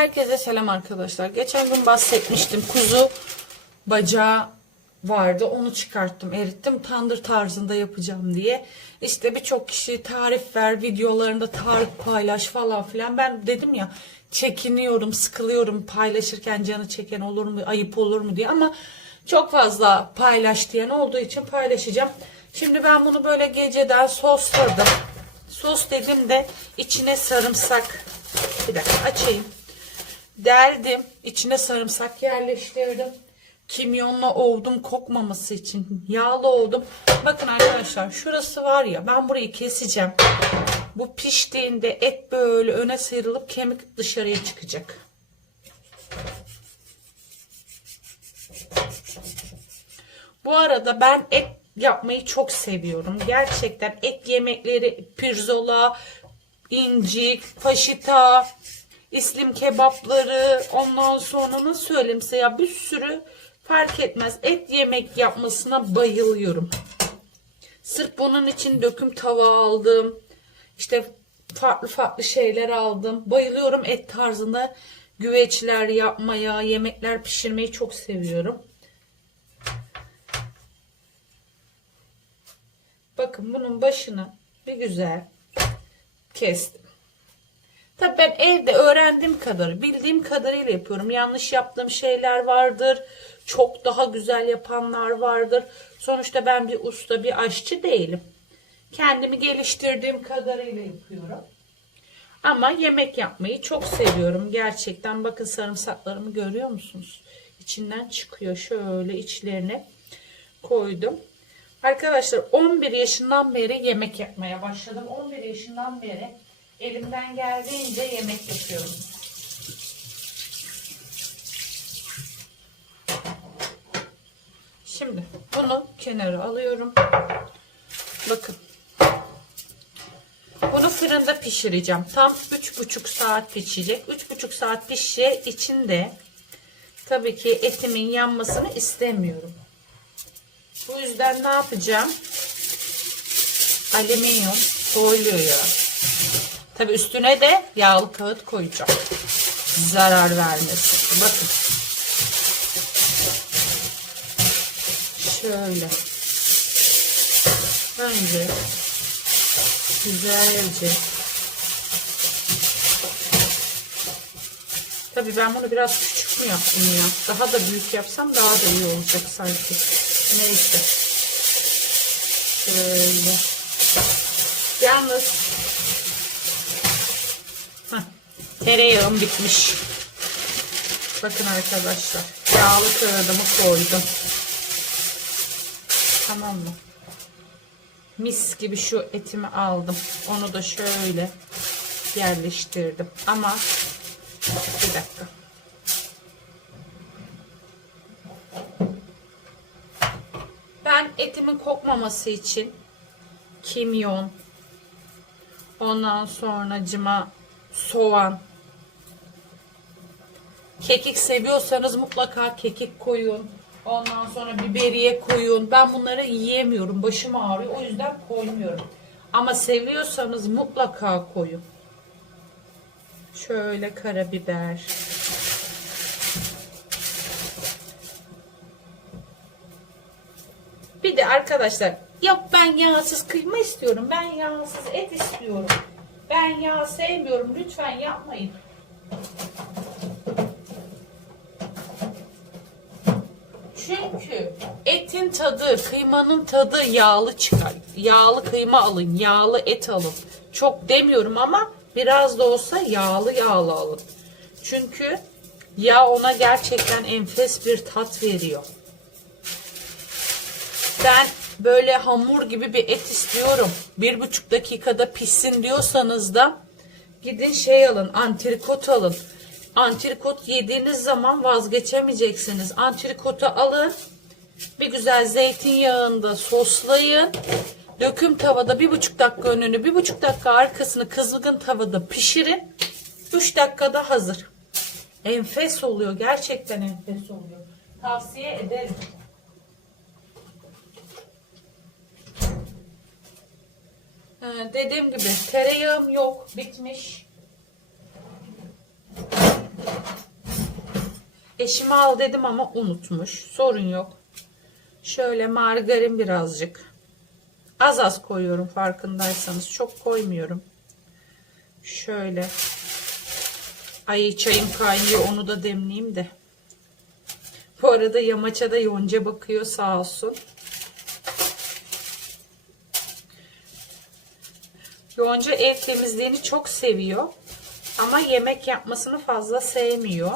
Herkese selam arkadaşlar. Geçen gün bahsetmiştim. Kuzu bacağı vardı. Onu çıkarttım, erittim. Tandır tarzında yapacağım diye. İşte birçok kişi tarif ver, videolarında tarif paylaş falan filan. Ben dedim ya çekiniyorum, sıkılıyorum paylaşırken canı çeken olur mu, ayıp olur mu diye ama çok fazla paylaş diyen olduğu için paylaşacağım. Şimdi ben bunu böyle geceden sosladım. Sos dedim de içine sarımsak bir dakika açayım. Derdim. içine sarımsak yerleştirdim. Kimyonla ovdum kokmaması için. Yağlı oldum. Bakın arkadaşlar şurası var ya ben burayı keseceğim. Bu piştiğinde et böyle öne sıyrılıp kemik dışarıya çıkacak. Bu arada ben et yapmayı çok seviyorum. Gerçekten et yemekleri pirzola, incik, faşita, İslim kebapları, ondan sonra nasıl söyleyeyim size ya bir sürü fark etmez. Et yemek yapmasına bayılıyorum. Sırf bunun için döküm tava aldım. İşte farklı farklı şeyler aldım. Bayılıyorum et tarzında güveçler yapmaya, yemekler pişirmeyi çok seviyorum. Bakın bunun başını bir güzel kestim. Tabii ben evde öğrendiğim kadarı, bildiğim kadarıyla yapıyorum. Yanlış yaptığım şeyler vardır. Çok daha güzel yapanlar vardır. Sonuçta ben bir usta, bir aşçı değilim. Kendimi geliştirdiğim kadarıyla yapıyorum. Ama yemek yapmayı çok seviyorum. Gerçekten bakın sarımsaklarımı görüyor musunuz? İçinden çıkıyor. Şöyle içlerine koydum. Arkadaşlar 11 yaşından beri yemek yapmaya başladım. 11 yaşından beri elimden geldiğince yemek yapıyorum. Şimdi bunu kenara alıyorum. Bakın. Bunu fırında pişireceğim. Tam 3,5 saat pişecek. 3,5 saat pişeceği için de tabii ki etimin yanmasını istemiyorum. Bu yüzden ne yapacağım? Alüminyum yağı. Tabi üstüne de yağlı kağıt koyacağım. Zarar vermesin. Bakın. Şöyle. Önce güzelce Tabii ben bunu biraz küçük mü yaptım ya? Daha da büyük yapsam daha da iyi olacak sanki. Neyse. Şöyle. Yalnız tereyağım bitmiş. Bakın arkadaşlar. Yağlı kağıdımı koydum. Tamam mı? Mis gibi şu etimi aldım. Onu da şöyle yerleştirdim. Ama bir dakika. Ben etimin kokmaması için kimyon, ondan sonra cıma soğan, kekik seviyorsanız mutlaka kekik koyun. Ondan sonra biberiye koyun. Ben bunları yiyemiyorum. Başım ağrıyor. O yüzden koymuyorum. Ama seviyorsanız mutlaka koyun. Şöyle karabiber. Bir de arkadaşlar yok ben yağsız kıyma istiyorum. Ben yağsız et istiyorum. Ben yağ sevmiyorum. Lütfen yapmayın. Çünkü etin tadı, kıymanın tadı yağlı çıkar. Yağlı kıyma alın, yağlı et alın. Çok demiyorum ama biraz da olsa yağlı yağlı alın. Çünkü yağ ona gerçekten enfes bir tat veriyor. Ben böyle hamur gibi bir et istiyorum. Bir buçuk dakikada pişsin diyorsanız da gidin şey alın, antrikot alın. Antrikot yediğiniz zaman vazgeçemeyeceksiniz. Antrikotu alın. Bir güzel zeytinyağında soslayın. Döküm tavada bir buçuk dakika önünü, bir buçuk dakika arkasını kızgın tavada pişirin. Üç dakikada hazır. Enfes oluyor. Gerçekten enfes oluyor. Tavsiye ederim. Ee, dediğim gibi tereyağım yok. Bitmiş. Eşime al dedim ama unutmuş. Sorun yok. Şöyle margarin birazcık. Az az koyuyorum farkındaysanız. Çok koymuyorum. Şöyle. Ay çayım kaynıyor onu da demleyeyim de. Bu arada yamaça da yonca bakıyor sağ olsun. Yonca ev temizliğini çok seviyor. Ama yemek yapmasını fazla sevmiyor.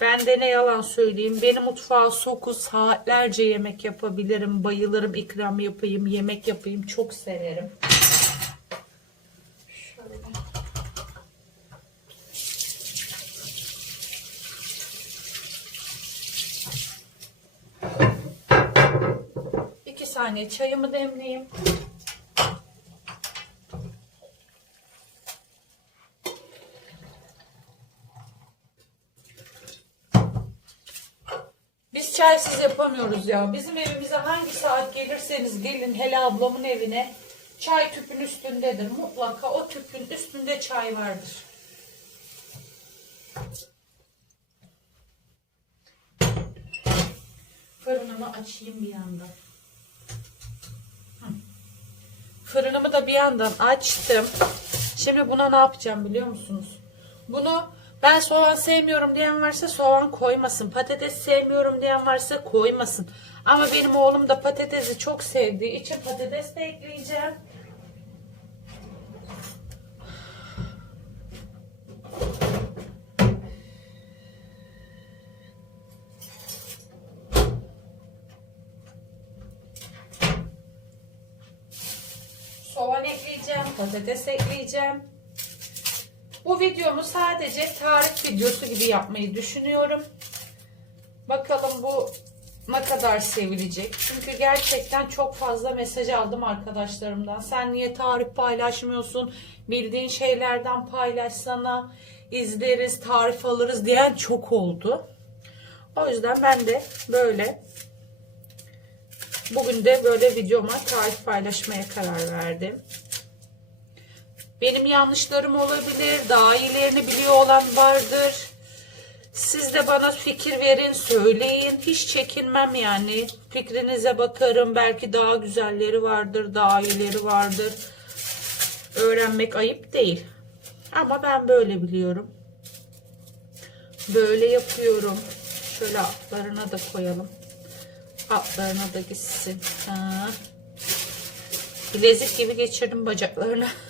Ben de ne yalan söyleyeyim. Beni mutfağa soku saatlerce yemek yapabilirim. Bayılırım ikram yapayım, yemek yapayım. Çok severim. İki saniye çayımı demleyeyim. Çaysız yapamıyoruz ya. Bizim evimize hangi saat gelirseniz gelin hele ablamın evine çay tüpün üstündedir. Mutlaka o tüpün üstünde çay vardır. Fırınımı açayım bir yandan. Fırınımı da bir yandan açtım. Şimdi buna ne yapacağım biliyor musunuz? Bunu ben soğan sevmiyorum diyen varsa soğan koymasın. Patates sevmiyorum diyen varsa koymasın. Ama benim oğlum da patatesi çok sevdiği için patates de ekleyeceğim. Soğan ekleyeceğim, patates ekleyeceğim. Bu videomu sadece tarif videosu gibi yapmayı düşünüyorum. Bakalım bu ne kadar sevilecek. Çünkü gerçekten çok fazla mesaj aldım arkadaşlarımdan. Sen niye tarif paylaşmıyorsun? Bildiğin şeylerden paylaşsana. izleriz, tarif alırız diyen çok oldu. O yüzden ben de böyle bugün de böyle videoma tarif paylaşmaya karar verdim. Benim yanlışlarım olabilir. Daha iyilerini biliyor olan vardır. Siz de bana fikir verin, söyleyin. Hiç çekinmem yani. Fikrinize bakarım. Belki daha güzelleri vardır, daha iyileri vardır. Öğrenmek ayıp değil. Ama ben böyle biliyorum. Böyle yapıyorum. Şöyle altlarına da koyalım. Altlarına da gitsin. Ha. Bilezik gibi geçirdim bacaklarına.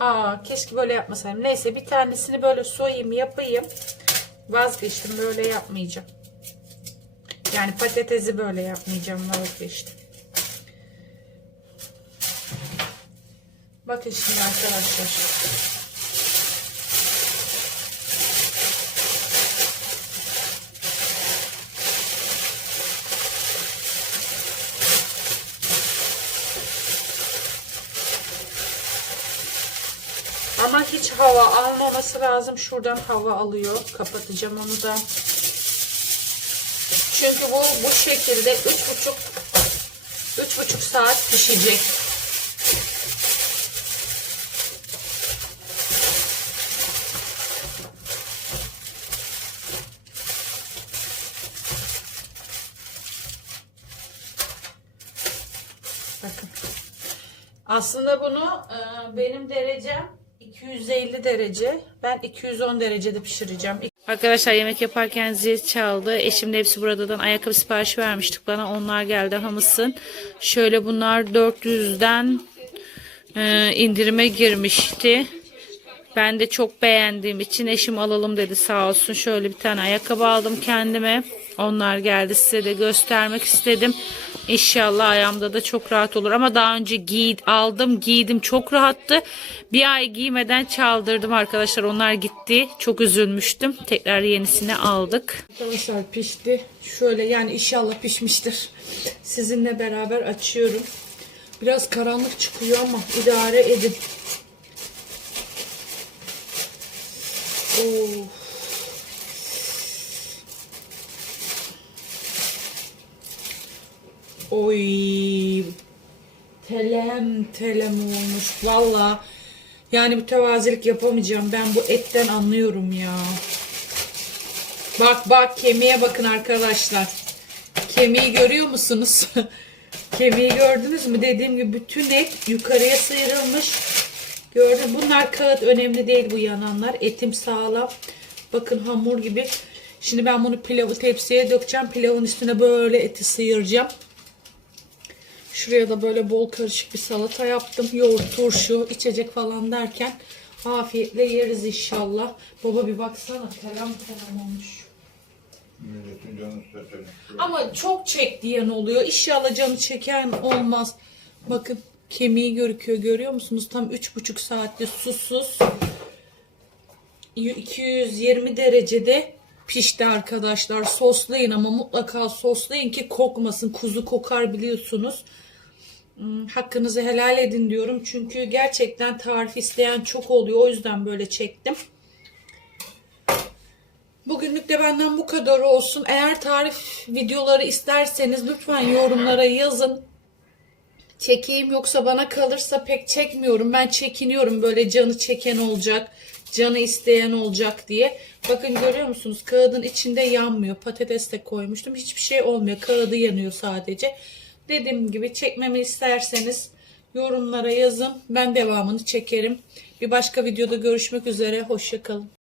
Aa keşke böyle yapmasaydım. Neyse bir tanesini böyle soyayım yapayım. Vazgeçtim böyle yapmayacağım. Yani patatesi böyle yapmayacağım vazgeçtim. Bakın şimdi arkadaşlar. Ama hiç hava almaması lazım. Şuradan hava alıyor. Kapatacağım onu da. Çünkü bu bu şekilde üç buçuk üç buçuk saat pişecek. Bakın. Aslında bunu e, benim derecem 250 derece. Ben 210 derecede pişireceğim. Arkadaşlar yemek yaparken zil çaldı. Eşim de hepsi buradan ayakkabı siparişi vermiştik bana. Onlar geldi hamısın. Şöyle bunlar 400'den e, indirime girmişti. Ben de çok beğendiğim için eşim alalım dedi sağ olsun. Şöyle bir tane ayakkabı aldım kendime. Onlar geldi size de göstermek istedim. İnşallah ayağımda da çok rahat olur. Ama daha önce giy, aldım giydim çok rahattı. Bir ay giymeden çaldırdım arkadaşlar. Onlar gitti. Çok üzülmüştüm. Tekrar yenisini aldık. Arkadaşlar pişti. Şöyle yani inşallah pişmiştir. Sizinle beraber açıyorum. Biraz karanlık çıkıyor ama idare edin. Oo. Oy. Telem telem olmuş. Valla. Yani mütevazilik yapamayacağım. Ben bu etten anlıyorum ya. Bak bak kemiğe bakın arkadaşlar. Kemiği görüyor musunuz? Kemiği gördünüz mü? Dediğim gibi bütün et yukarıya sıyrılmış. Gördün bunlar kağıt önemli değil bu yananlar. Etim sağlam. Bakın hamur gibi. Şimdi ben bunu pilavı tepsiye dökeceğim. Pilavın üstüne böyle eti sıyıracağım. Şuraya da böyle bol karışık bir salata yaptım. Yoğurt, turşu, içecek falan derken afiyetle yeriz inşallah. Baba bir baksana teram teram olmuş. Milletin canı sesini. Ama çok çek diyen oluyor. İnşallah canı çeken olmaz. Bakın kemiği görüküyor görüyor musunuz? Tam 3,5 saatte susuz. 220 derecede pişti arkadaşlar. Soslayın ama mutlaka soslayın ki kokmasın. Kuzu kokar biliyorsunuz. Hmm, Hakkınızı helal edin diyorum. Çünkü gerçekten tarif isteyen çok oluyor. O yüzden böyle çektim. Bugünlük de benden bu kadar olsun. Eğer tarif videoları isterseniz lütfen yorumlara yazın. Çekeyim yoksa bana kalırsa pek çekmiyorum. Ben çekiniyorum böyle canı çeken olacak, canı isteyen olacak diye. Bakın görüyor musunuz? Kağıdın içinde yanmıyor. Patates de koymuştum. Hiçbir şey olmuyor. Kağıdı yanıyor sadece. Dediğim gibi çekmemi isterseniz yorumlara yazın. Ben devamını çekerim. Bir başka videoda görüşmek üzere. Hoşçakalın.